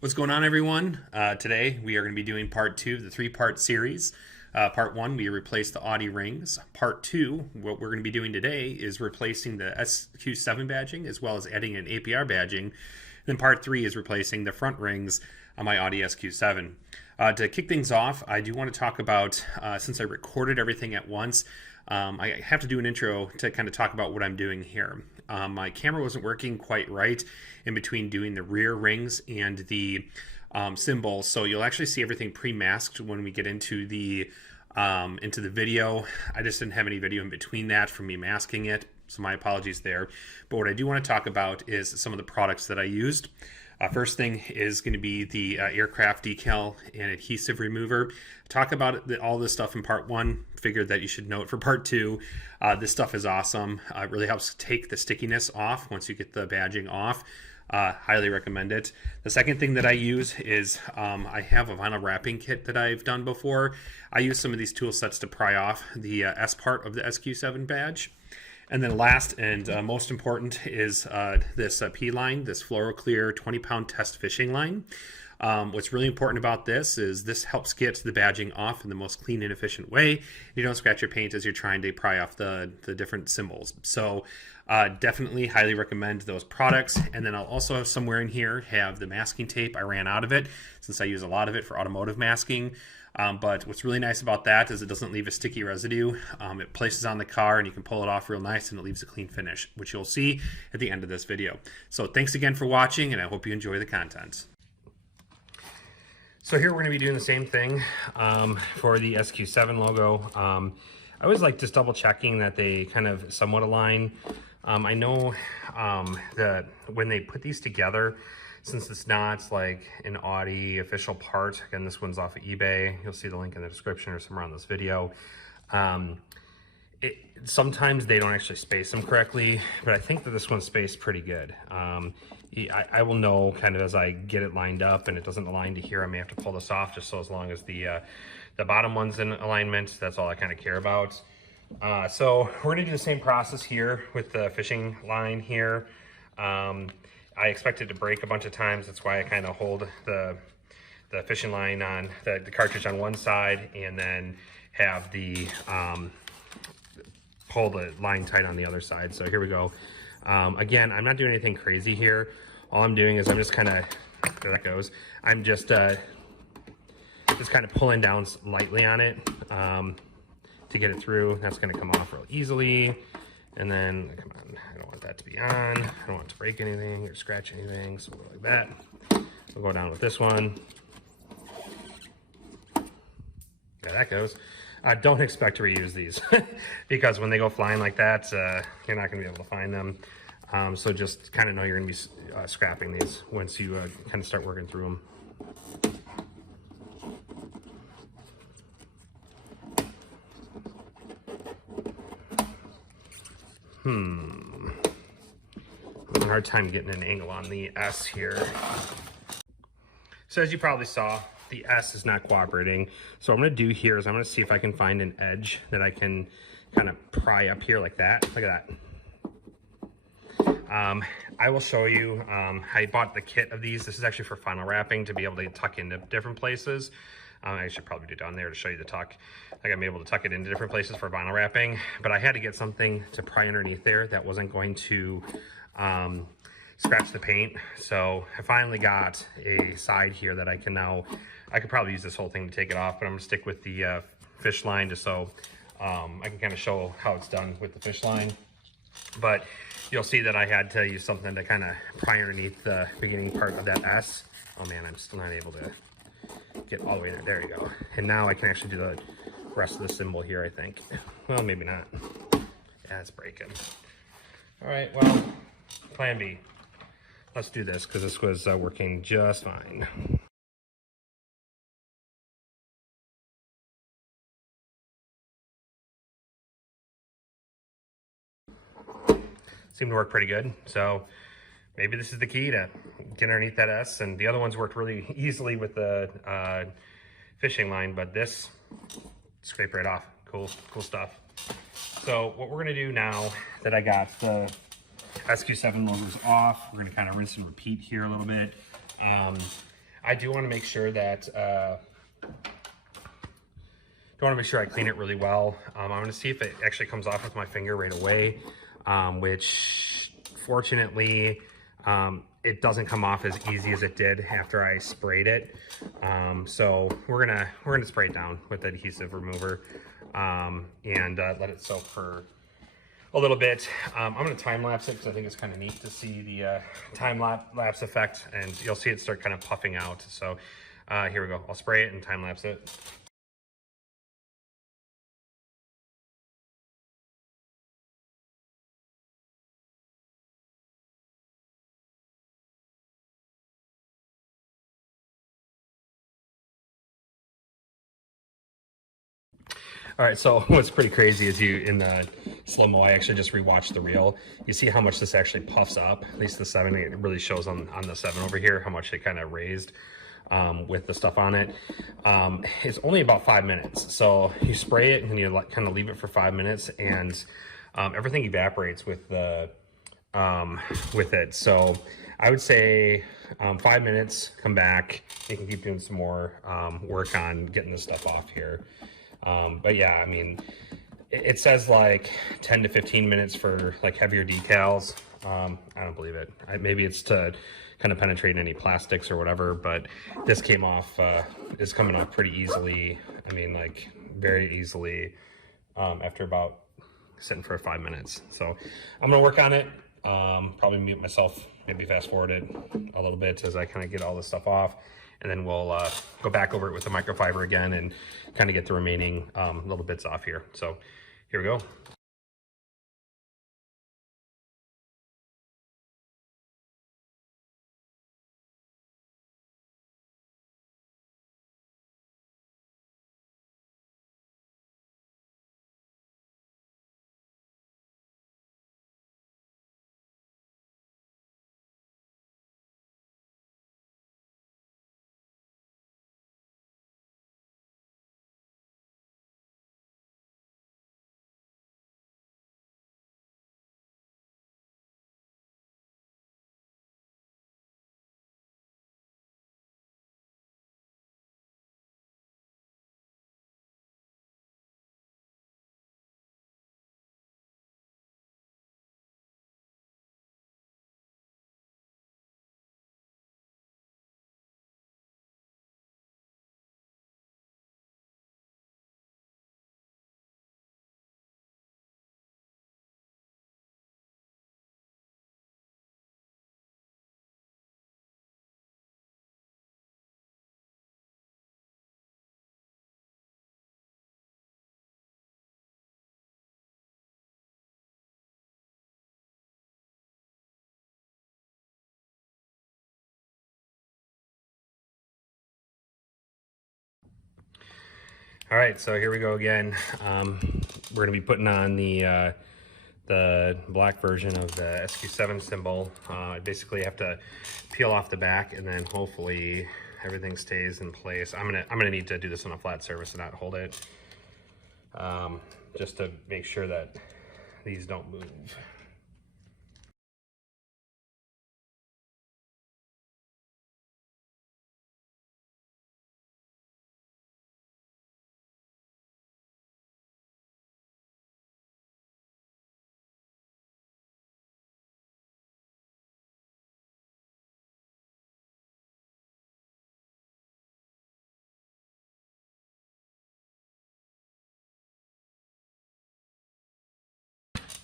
What's going on, everyone? Today we are going to be doing part two of the three-part series. Part one, we replaced the Audi rings. Part two, what we're going to be doing today is replacing the SQ7 badging as well as adding an APR badging. And then part three is replacing the front rings on my Audi SQ7. To kick things off, I do want to talk about, since I recorded everything at once, I have to do an intro to kind of talk about what I'm doing here. My camera wasn't working quite right in between doing the rear rings and the symbols, so you'll actually see everything pre-masked when we get into the video. I just didn't have any video in between that from me masking it, so my apologies there. But what I do want to talk about is some of the products that I used. First thing is going to be the aircraft decal and adhesive remover. Talk about all this stuff in part one. Figured that you should know it for part two. This stuff is awesome. It really helps take the stickiness off once you get the badging off. Highly recommend it. The second thing that I use is I have a vinyl wrapping kit that I've done before. I use some of these tool sets to pry off the S part of the SQ7 badge. And then last and most important is this P-line, this FluoroClear 20-pound test fishing line. What's really important about this is this helps get the badging off in the most clean and efficient way. You don't scratch your paint as you're trying to pry off the different symbols. So definitely highly recommend those products. And then I'll also somewhere in here have the masking tape. I ran out of it since I use a lot of it for automotive masking. But what's really nice about that is it doesn't leave a sticky residue. It places on the car and you can pull it off real nice and it leaves a clean finish, which you'll see at the end of this video. So thanks again for watching and I hope you enjoy the content. So here we're going to be doing the same thing for the SQ7 logo. I always like just double checking that they kind of somewhat align. I know that when they put these together, since it's not like an Audi official part, again, this one's off of eBay. You'll see the link in the description or somewhere on this video. Sometimes they don't actually space them correctly, but I think that this one's spaced pretty good. I will know kind of as I get it lined up and it doesn't align to here, I may have to pull this off just so as long as the bottom one's in alignment. That's all I kind of care about. So we're gonna do the same process here with the fishing line here. I expect it to break a bunch of times. That's why I kind of hold the fishing line on the cartridge on one side and then have the pull the line tight on the other side. So here we go. Again, I'm not doing anything crazy here. All I'm doing is I'm just kind of, there that goes. I'm just kind of pulling down lightly on it to get it through. That's going to come off real easily. And then, come on, I don't want that to be on. I don't want it to break anything or scratch anything. So we'll go like that. We'll go down with this one. Yeah, that goes. Don't expect to reuse these because when they go flying like that, you're not going to be able to find them. So just kind of know you're going to be scrapping these once you kind of start working through them. I'm having a hard time getting an angle on the S here. So as you probably saw, the S is not cooperating. So what I'm gonna do here is I'm gonna see if I can find an edge that I can kind of pry up here like that. Look at that. I will show you, I bought the kit of these. This is actually for final wrapping to be able to tuck into different places. I should probably do it down there to show you the tuck. Like I'm able to tuck it into different places for vinyl wrapping, but I had to get something to pry underneath there that wasn't going to scratch the paint. So I finally got a side here that I can now, I could probably use this whole thing to take it off, but I'm gonna stick with the fish line just so I can kind of show how it's done with the fish line. But you'll see that I had to use something to kind of pry underneath the beginning part of that S. Oh man, I'm still not able to get all the way in there. There you go. And now I can actually do the rest of the symbol here, I think. Well, maybe not. Yeah, it's breaking. All right, well, plan B. Let's do this because this was working just fine. Seemed to work pretty good. So maybe this is the key to get underneath that S. And the other ones worked really easily with the fishing line, but this scrape right off. Cool stuff. So what we're gonna do now that I got the SQ7 logos off, we're gonna kind of rinse and repeat here a little bit. I do want to make sure that I clean it really well. I'm going to see if it actually comes off with my finger right away, which fortunately it doesn't come off as easy as it did after I sprayed it. So we're gonna spray it down with adhesive remover and let it soak for a little bit. I'm going to time lapse it because I think it's kind of neat to see the time lapse effect, and you'll see it start kind of puffing out. So here we go. I'll spray it and time lapse it. All right, so what's pretty crazy is in the slow-mo, I actually just rewatched the reel. You see how much this actually puffs up, at least the 7. It really shows on the 7 over here how much it kind of raised with the stuff on it. It's only about 5 minutes. So you spray it and you kind of leave it for 5 minutes, and everything evaporates with it. So I would say 5 minutes, come back. You can keep doing some more work on getting this stuff off here. But yeah, I mean, it says like 10 to 15 minutes for like heavier decals. I don't believe it. Maybe it's to kind of penetrate any plastics or whatever, but this is coming off pretty easily. I mean, like very easily after about sitting for 5 minutes. So I'm gonna work on it. Probably mute myself, maybe fast forward it a little bit as I kind of get all this stuff off. And then we'll go back over it with the microfiber again and kind of get the remaining little bits off here. So here we go. All right, so here we go again. We're gonna be putting on the black version of the SQ7 symbol. I basically have to peel off the back, and then hopefully everything stays in place. I'm gonna need to do this on a flat surface and not hold it, just to make sure that these don't move.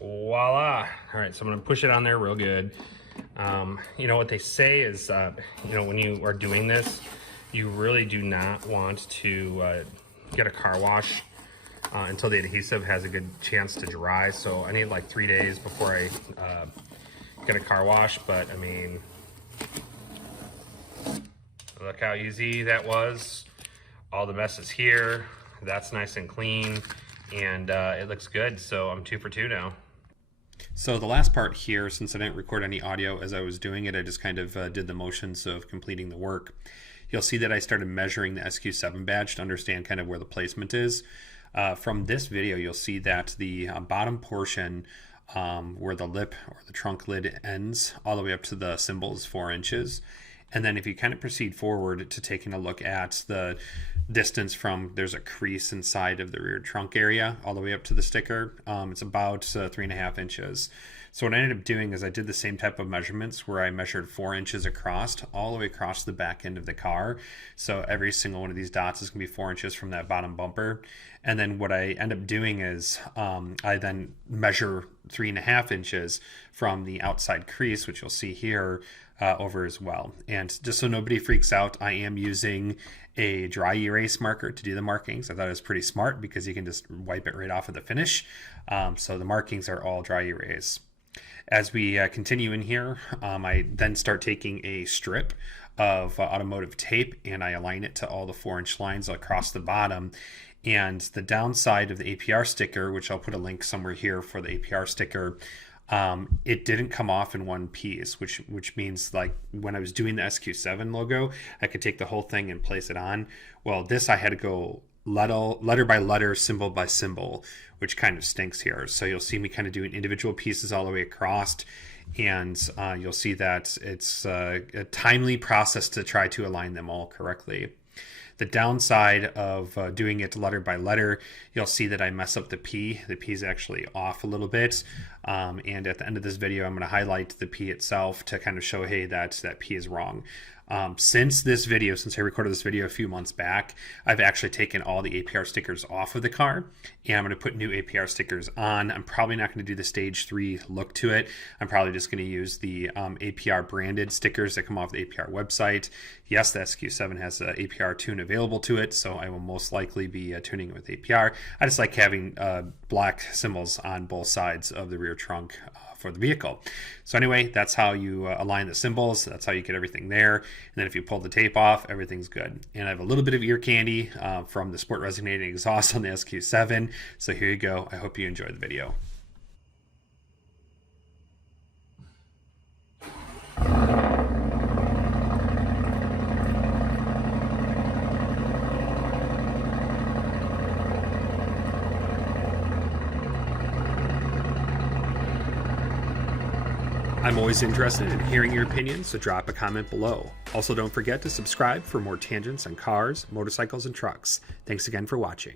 Voila. All right, so I'm gonna push it on there real good. You know what they say is, you know, when you are doing this, you really do not want to get a car wash until the adhesive has a good chance to dry. So I need like 3 days before I get a car wash, but I mean, look how easy that was. All the mess is here. That's nice and clean, and it looks good. So I'm 2 for 2 now. So the last part here, since I didn't record any audio as I was doing it, I just kind of did the motions of completing the work. You'll see that I started measuring the SQ7 badge to understand kind of where the placement is. From this video, you'll see that the bottom portion where the lip or the trunk lid ends all the way up to the symbol is 4 inches. And then if you kind of proceed forward to taking a look at the distance from, there's a crease inside of the rear trunk area all the way up to the sticker. It's about 3.5 inches. So what I ended up doing is I did the same type of measurements where I measured 4 inches across all the way across the back end of the car. So every single one of these dots is going to be 4 inches from that bottom bumper. And then what I end up doing is I then measure 3.5 inches from the outside crease, which you'll see here, over as well. And just so nobody freaks out, I am using a dry erase marker to do the markings. I thought it was pretty smart because you can just wipe it right off of the finish. So the markings are all dry erase. As we continue in here, I then start taking a strip of automotive tape and I align it to all the 4-inch lines across the bottom. And the downside of the APR sticker, which I'll put a link somewhere here for the APR sticker, it didn't come off in one piece, which means like when I was doing the SQ7 logo, I could take the whole thing and place it on. Well, this I had to go letter by letter, symbol by symbol, which kind of stinks here. So you'll see me kind of doing individual pieces all the way across, and you'll see that it's a timely process to try to align them all correctly. The downside of doing it letter by letter, you'll see that I mess up the P. The P is actually off a little bit. And at the end of this video, I'm going to highlight the P itself to kind of show, hey, that P is wrong. Since I recorded this video a few months back, I've actually taken all the APR stickers off of the car, and I'm going to put new APR stickers on. I'm probably not going to do the stage 3 look to it. I'm probably just going to use the APR branded stickers that come off the APR website. Yes, the SQ7 has an APR tune available to it, so I will most likely be tuning it with APR. I just like having black symbols on both sides of the rear trunk for the vehicle. So anyway, that's how you align the symbols. That's how you get everything there. And then if you pull the tape off, everything's good. And I have a little bit of ear candy from the Sport Resonating exhaust on the SQ7. So here you go. I hope you enjoy the video. I'm always interested in hearing your opinions, so drop a comment below. Also, don't forget to subscribe for more tangents on cars, motorcycles, and trucks. Thanks again for watching.